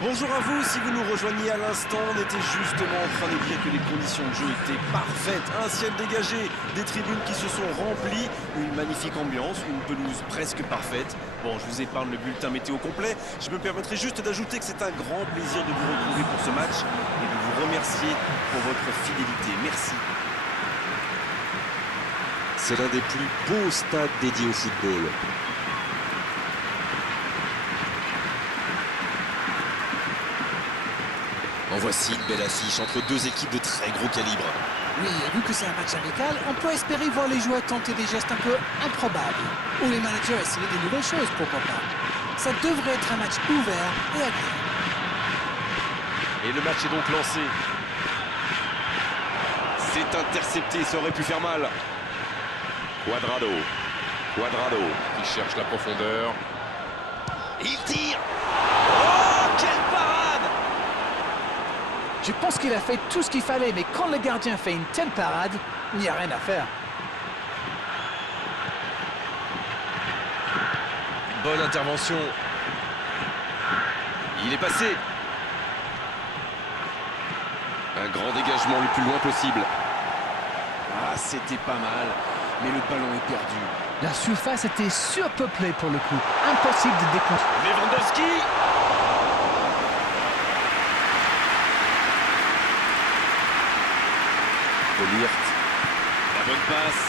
Bonjour à vous, si vous nous rejoignez à l'instant, on était justement en train de dire que les conditions de jeu étaient parfaites. Un ciel dégagé, des tribunes qui se sont remplies, une magnifique ambiance, une pelouse presque parfaite. Bon, je vous épargne le bulletin météo complet. Je me permettrai juste d'ajouter que c'est un grand plaisir de vous retrouver pour ce match et de vous remercier pour votre fidélité. Merci. C'est l'un des plus beaux stades dédiés au football. En voici une belle affiche entre deux équipes de très gros calibre. Oui, et vu que c'est un match amical, on peut espérer voir les joueurs tenter des gestes un peu improbables. Ou les managers essayer des nouvelles choses, pourquoi pas. Ça devrait être un match ouvert et agréable. Et le match est donc lancé. C'est intercepté, ça aurait pu faire mal. Cuadrado qui cherche la profondeur. Il tire. Oh, quelle parade! Je pense qu'il a fait tout ce qu'il fallait, mais quand le gardien fait une telle parade, il n'y a rien à faire. Bonne intervention. Il est passé. Un grand dégagement le plus loin possible. Ah, c'était pas mal, mais le ballon est perdu. La surface était surpeuplée pour le coup. Impossible de déconstruire. Lewandowski. Delirte. La bonne passe.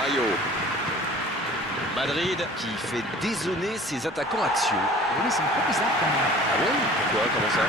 Rayo. Madrid qui fait dézonner ses attaquants axiaux. Oui, c'est un peu bizarre quand même. Ah bon? Pourquoi? Comment ça?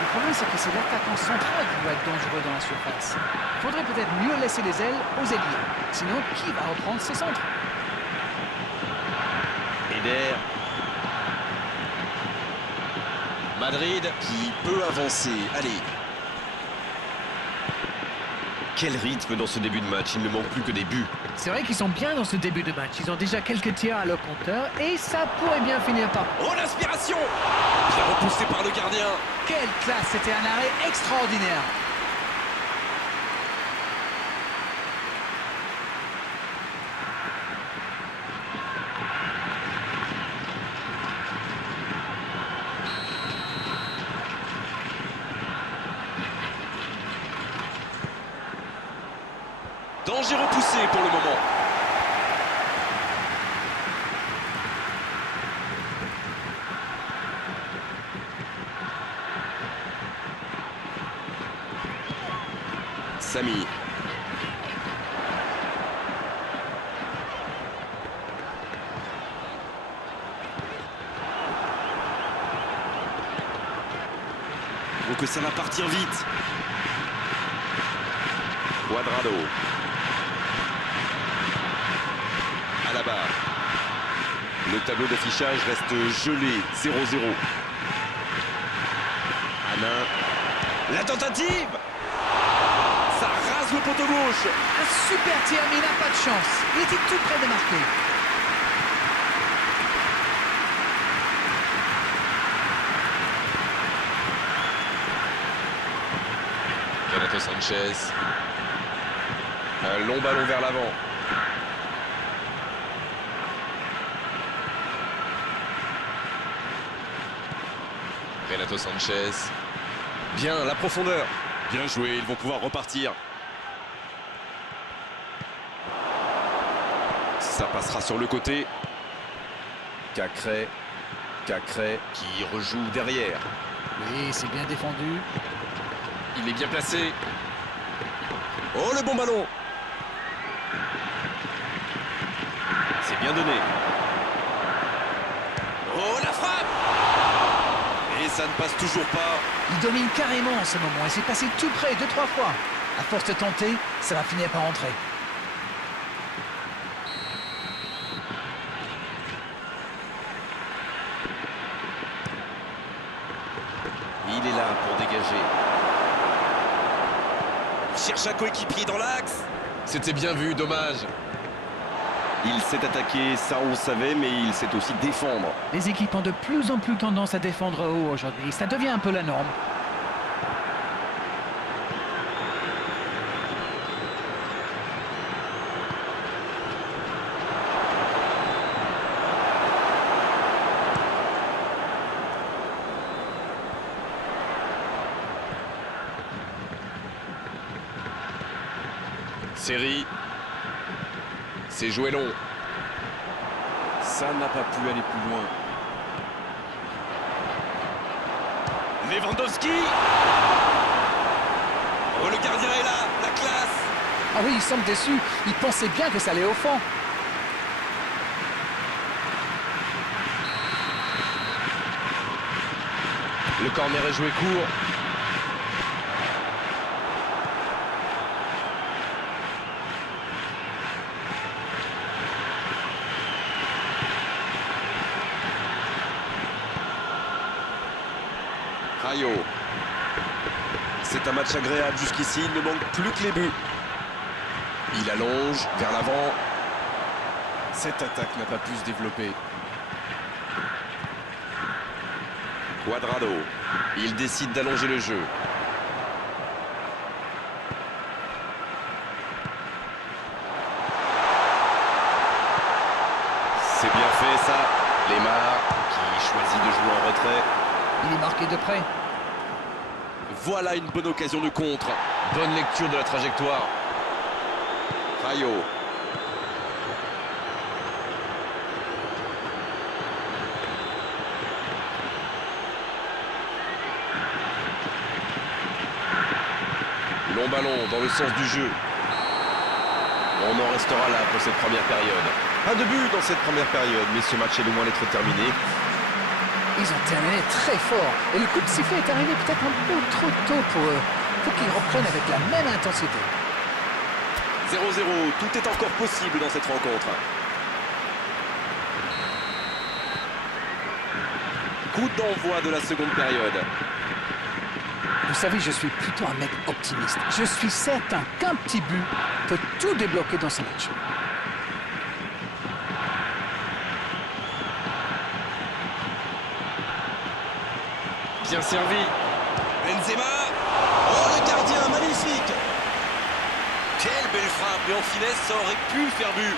Le problème, c'est que c'est l'attaquant central qui doit être dangereux dans la surface. Il faudrait peut-être mieux laisser les ailes aux ailiers. Sinon, qui va reprendre ses centres? Eder. Madrid qui peut avancer. Allez. Quel rythme dans ce début de match. Il ne manque plus que des buts. C'est vrai qu'ils sont bien dans ce début de match. Ils ont déjà quelques tirs à leur compteur et ça pourrait bien finir par... Oh, l'inspiration! Bien repoussé par le gardien. Quelle classe! C'était un arrêt extraordinaire. Danger repoussé pour le moment. Samy. Donc que ça va partir vite. Cuadrado. Alaba. Le tableau d'affichage reste gelé. 0-0. Hanin. La tentative. Ça rase le poteau gauche. Un super tir, mais il n'a pas de chance. Il était tout près de marquer. Renato Sanchez. Un long ballon vers l'avant. Renato Sanchez. Bien, la profondeur. Bien joué, ils vont pouvoir repartir. Ça passera sur le côté. Cacré qui rejoue derrière. Oui, c'est bien défendu. Il est bien placé. Oh, le bon ballon. C'est bien donné. Oh, la frappe. Et ça ne passe toujours pas. Il domine carrément en ce moment et c'est passé tout près 2-3 fois. À force de tenter, ça va finir par rentrer. Il est là pour dégager. Il cherche un coéquipier dans l'axe. C'était bien vu, dommage. Il s'est attaqué, ça on savait, mais il sait aussi défendre. Les équipes ont de plus en plus tendance à défendre haut aujourd'hui. Ça devient un peu la norme. Série. C'est joué long. Ça n'a pas pu aller plus loin. Lewandowski. Oh, le gardien est là, la classe. Ah oui, il semble déçu. Il pensait bien que ça allait au fond. Le corner est joué court. Rayo. C'est un match agréable jusqu'ici, il ne manque plus que les buts. Il allonge vers l'avant. Cette attaque n'a pas pu se développer. Cuadrado. Il décide d'allonger le jeu. C'est bien fait ça. Lemar qui choisit de jouer en retrait. Il est marqué de près. Voilà une bonne occasion de contre. Bonne lecture de la trajectoire. Rayo. Long ballon dans le sens du jeu. On en restera là pour cette première période. Pas de but dans cette première période, mais ce match est loin d'être terminé. Ils ont terminé très fort. Et le coup de sifflet est arrivé peut-être un peu trop tôt pour eux. Il faut qu'ils reprennent avec la même intensité. 0-0, tout est encore possible dans cette rencontre. Coup d'envoi de la seconde période. Vous savez, je suis plutôt un mec optimiste. Je suis certain qu'un petit but peut tout débloquer dans ce match. Bien servi. Benzema. Oh, le gardien, magnifique. Quelle belle frappe. Et en finesse, ça aurait pu faire but.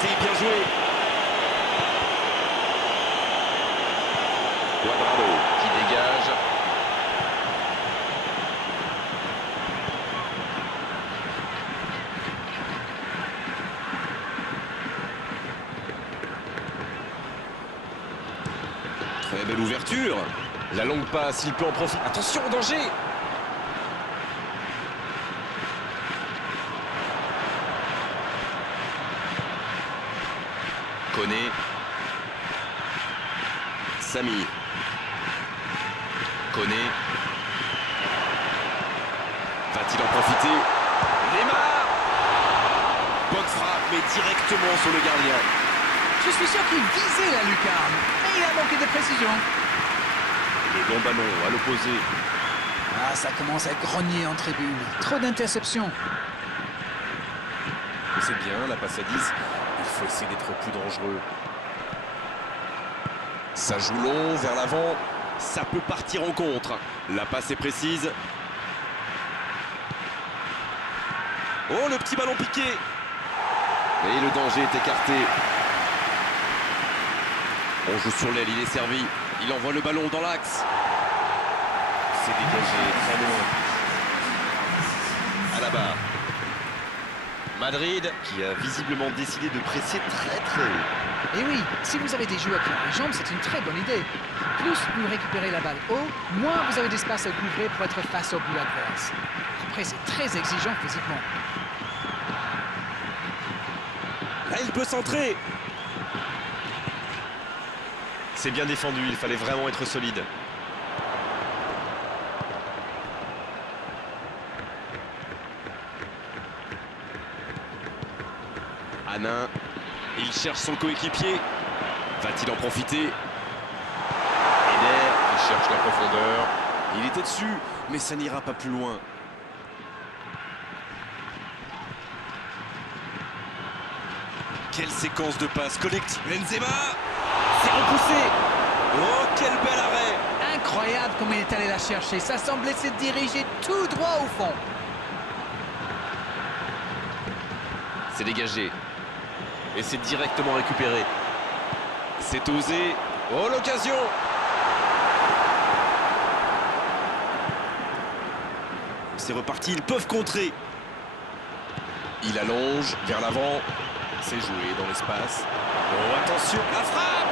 Bien joué. Cuadrado qui dégage. Très belle ouverture. La longue passe, il peut en profiter. Attention, danger. Koné. Samy. Koné. Va-t-il en profiter? Lemar. Bonne frappe, mais directement sur le gardien. Je suis sûr qu'il visait la lucarne, mais il a manqué de précision. Le long ballon à l'opposé. Ah, ça commence à grogner en tribune. Trop d'interceptions. C'est bien, la passe à 10. Il faut essayer d'être plus dangereux. Ça joue long vers l'avant. Ça peut partir en contre. La passe est précise. Oh, le petit ballon piqué. Et le danger est écarté. On joue sur l'aile, il est servi. Il envoie le ballon dans l'axe. C'est dégagé très loin. À la barre. Madrid qui a visiblement décidé de presser très haut. Et oui, si vous avez des joueurs qui ont les jambes, c'est une très bonne idée. Plus vous récupérez la balle haut, moins vous avez d'espace à couvrir pour être face au but adverse. Après, c'est très exigeant physiquement. Là, il peut centrer. C'est bien défendu, il fallait vraiment être solide. Hanin, il cherche son coéquipier. Va-t-il en profiter? Eder qui cherche la profondeur. Il était dessus, mais ça n'ira pas plus loin. Quelle séquence de passes collective. Benzema. C'est repoussé. Oh, quel bel arrêt. Incroyable comme il est allé la chercher. Ça semblait se diriger tout droit au fond. C'est dégagé. Et c'est directement récupéré. C'est osé. Oh, l'occasion. C'est reparti, ils peuvent contrer. Il allonge vers l'avant. C'est joué dans l'espace. Oh, attention, la frappe.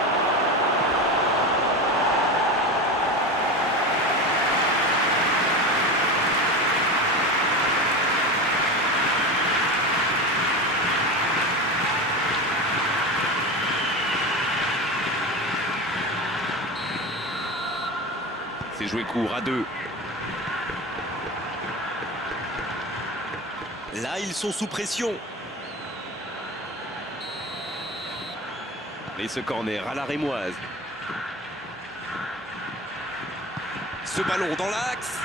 C'est joué court à 2. Là, ils sont sous pression. Et ce corner à la rémoise. Ce ballon dans l'axe.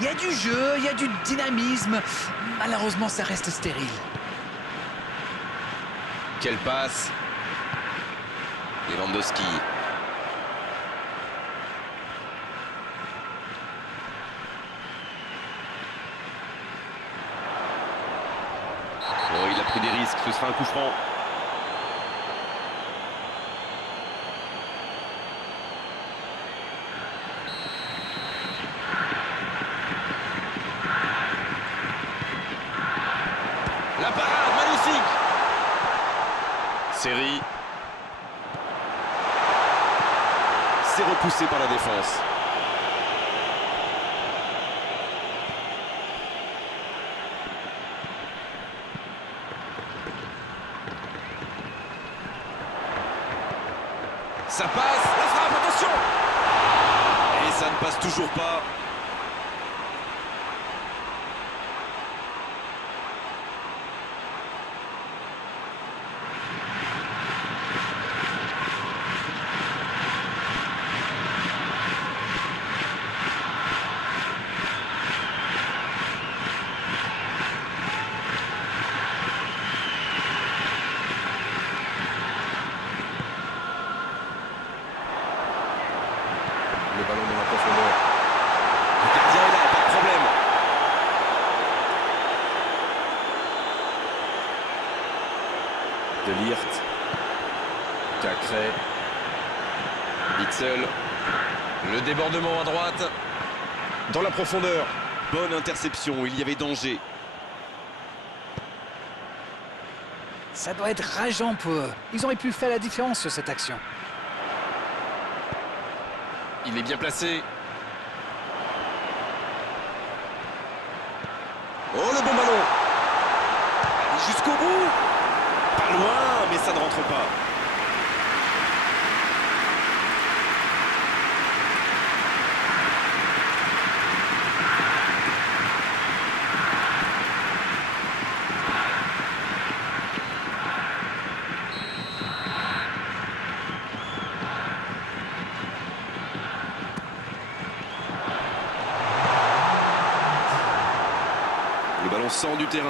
Il y a du jeu, il y a du dynamisme. Malheureusement, ça reste stérile. Quelle passe. Lewandowski. Oh, il a pris des risques, ce sera un coup franc. La parade, magnifique. Série. C'est repoussé par la défense. Ça passe, la frappe, attention. Et ça ne passe toujours pas. Le ballon dans la profondeur. Le gardien est là, pas de problème. De Ligt. Cacré. Witsel. Le débordement à droite. Dans la profondeur. Bonne interception, il y avait danger. Ça doit être rageant pour eux. Ils auraient pu faire la différence sur cette action. Il est bien placé. Oh, le bon ballon. Allez, jusqu'au bout. Pas loin, mais ça ne rentre pas. Le ballon sort du terrain.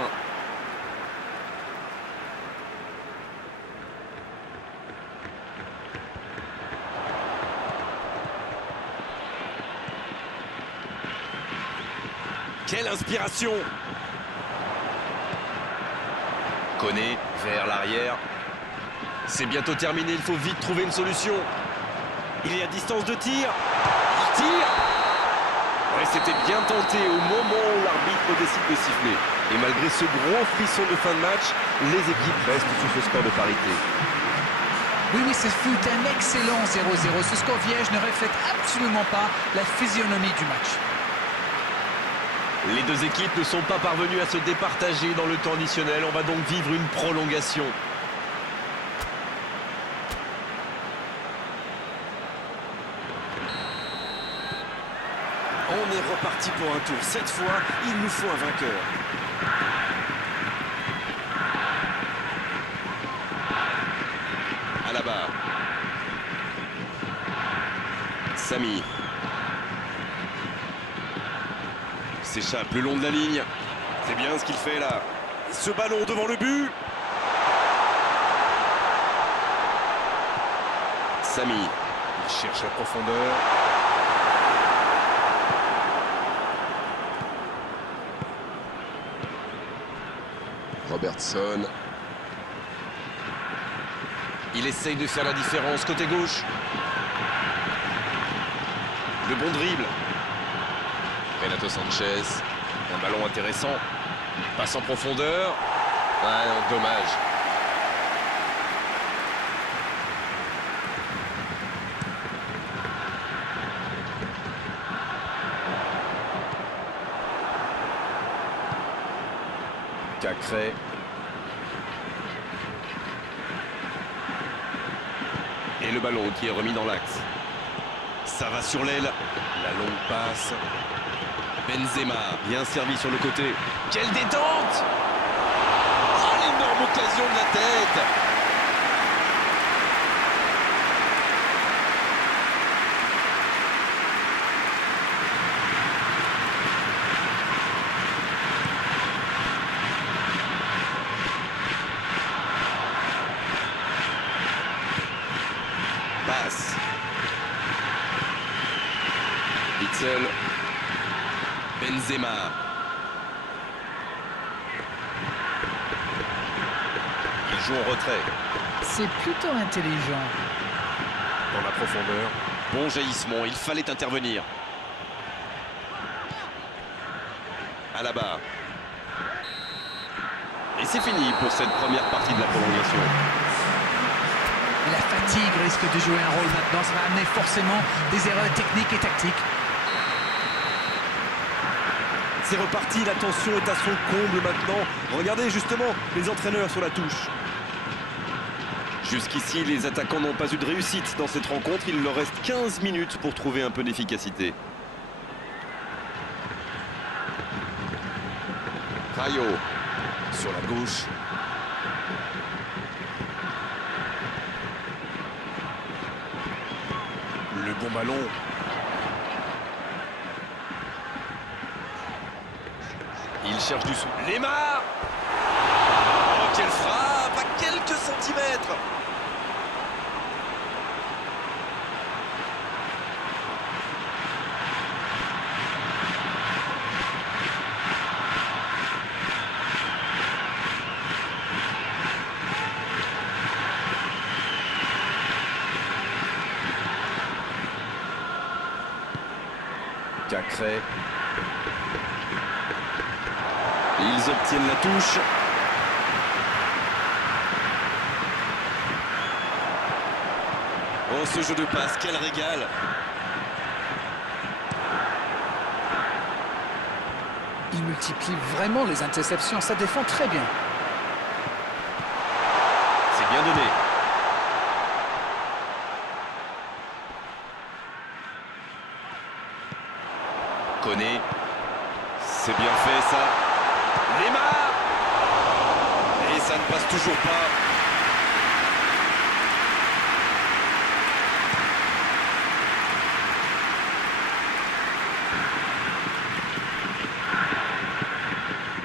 Quelle inspiration! Koné vers l'arrière. C'est bientôt terminé, il faut vite trouver une solution. Il est à distance de tir. Il tire. Ouais, c'était bien tenté au moment où l'arbitre décide de siffler. Et malgré ce gros frisson de fin de match, les équipes restent sur ce score de parité. Oui, ce fut un excellent 0-0. Ce score vierge ne reflète absolument pas la physionomie du match. Les deux équipes ne sont pas parvenues à se départager dans le temps additionnel. On va donc vivre une prolongation. On est reparti pour un tour. Cette fois, il nous faut un vainqueur. À la barre. Samy. S'échappe le long de la ligne. C'est bien ce qu'il fait là. Ce ballon devant le but. Samy, il cherche la profondeur. Robertson. Il essaye de faire la différence côté gauche. Le bon dribble. Renato Sanchez. Un ballon intéressant. Passe en profondeur. Ah non, dommage. Cacré. Et le ballon qui est remis dans l'axe. Ça va sur l'aile. La longue passe. Benzema, bien servi sur le côté. Quelle détente! Oh, l'énorme occasion de la tête! Passe. Witzel. Benzema. Il joue en retrait. C'est plutôt intelligent. Dans la profondeur. Bon jaillissement, il fallait intervenir. Alaba. Et c'est fini pour cette première partie de la prolongation. Et la fatigue risque de jouer un rôle maintenant. Ça va amener forcément des erreurs techniques et tactiques. C'est reparti, la tension est à son comble maintenant. Regardez justement les entraîneurs sur la touche. Jusqu'ici, les attaquants n'ont pas eu de réussite dans cette rencontre. Il leur reste 15 minutes pour trouver un peu d'efficacité. Rayo sur la gauche. Le bon ballon. Il cherche du sou. Lemar. Oh, quelle frappe à quelques centimètres. Cacré. Ils obtiennent la touche. Oh, ce jeu de passe, quel régal! Il multiplie vraiment les interceptions. Ça défend très bien. C'est bien donné. Koné. C'est bien fait, ça. Lemar. Et ça ne passe toujours pas.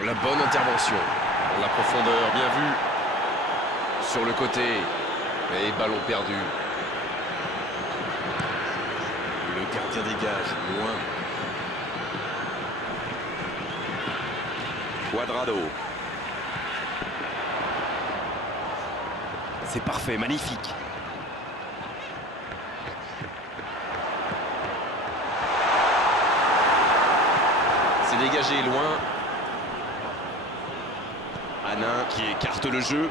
La bonne intervention. Dans la profondeur, bien vu. Sur le côté. Et ballon perdu. Le gardien dégage, loin. Cuadrado. C'est parfait, magnifique. C'est dégagé loin. Hanin qui écarte le jeu.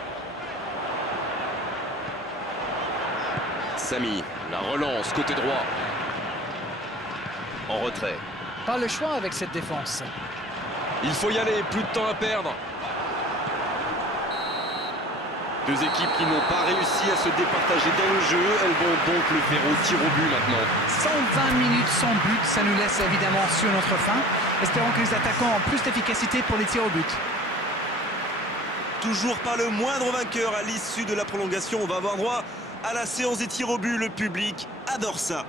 Samy, la relance côté droit. En retrait. Pas le choix avec cette défense. Il faut y aller, plus de temps à perdre. Deux équipes qui n'ont pas réussi à se départager dans le jeu. Elles vont donc le faire au tir au but maintenant. 120 minutes sans but, ça nous laisse évidemment sur notre faim. Espérons que les attaquants ont plus d'efficacité pour les tirs au but. Toujours pas le moindre vainqueur à l'issue de la prolongation. On va avoir droit à la séance des tirs au but. Le public adore ça.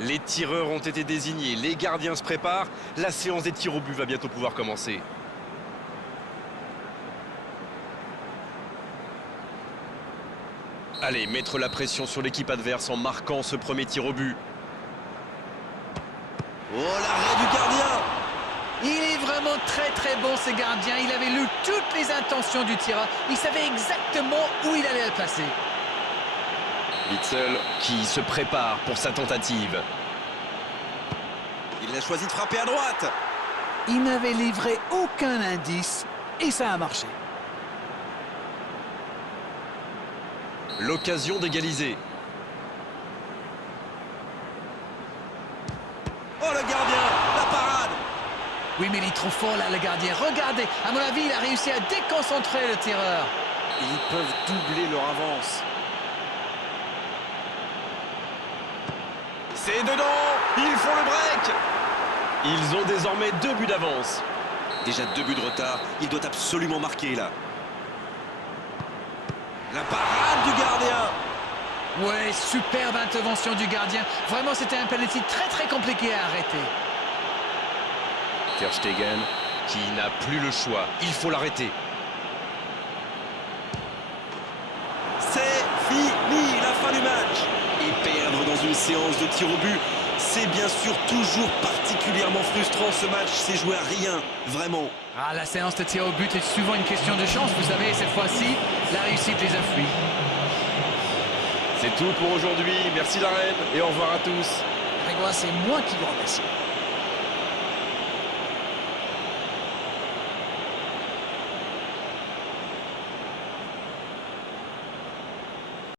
Les tireurs ont été désignés, les gardiens se préparent. La séance des tirs au but va bientôt pouvoir commencer. Allez, mettre la pression sur l'équipe adverse en marquant ce premier tir au but. Oh, l'arrêt du gardien! Il est vraiment très bon ce gardien. Il avait lu toutes les intentions du tireur. Il savait exactement où il allait le placer. Witsel qui se prépare pour sa tentative. Il a choisi de frapper à droite. Il n'avait livré aucun indice et ça a marché. L'occasion d'égaliser. Oh, le gardien! La parade! Oui, mais il est trop fort là, le gardien. Regardez, à mon avis, il a réussi à déconcentrer le tireur. Ils peuvent doubler leur avance. C'est dedans! Ils font le break! Ils ont désormais 2 buts d'avance. Déjà 2 buts de retard. Il doit absolument marquer là. La parade du gardien! Ouais, superbe intervention du gardien. Vraiment, c'était un penalty très compliqué à arrêter. Ter Stegen qui n'a plus le choix. Il faut l'arrêter. C'est fini, la fin du match. Et perdre dans une séance de tir au but, c'est bien sûr toujours particulièrement frustrant. Ce match s'est joué à rien, vraiment. Ah, la séance de tir au but est souvent une question de chance, vous savez. Cette fois-ci, la réussite les a fui. C'est tout pour aujourd'hui. Merci Darren et au revoir à tous. Grégoire, c'est moi qui vous remercie.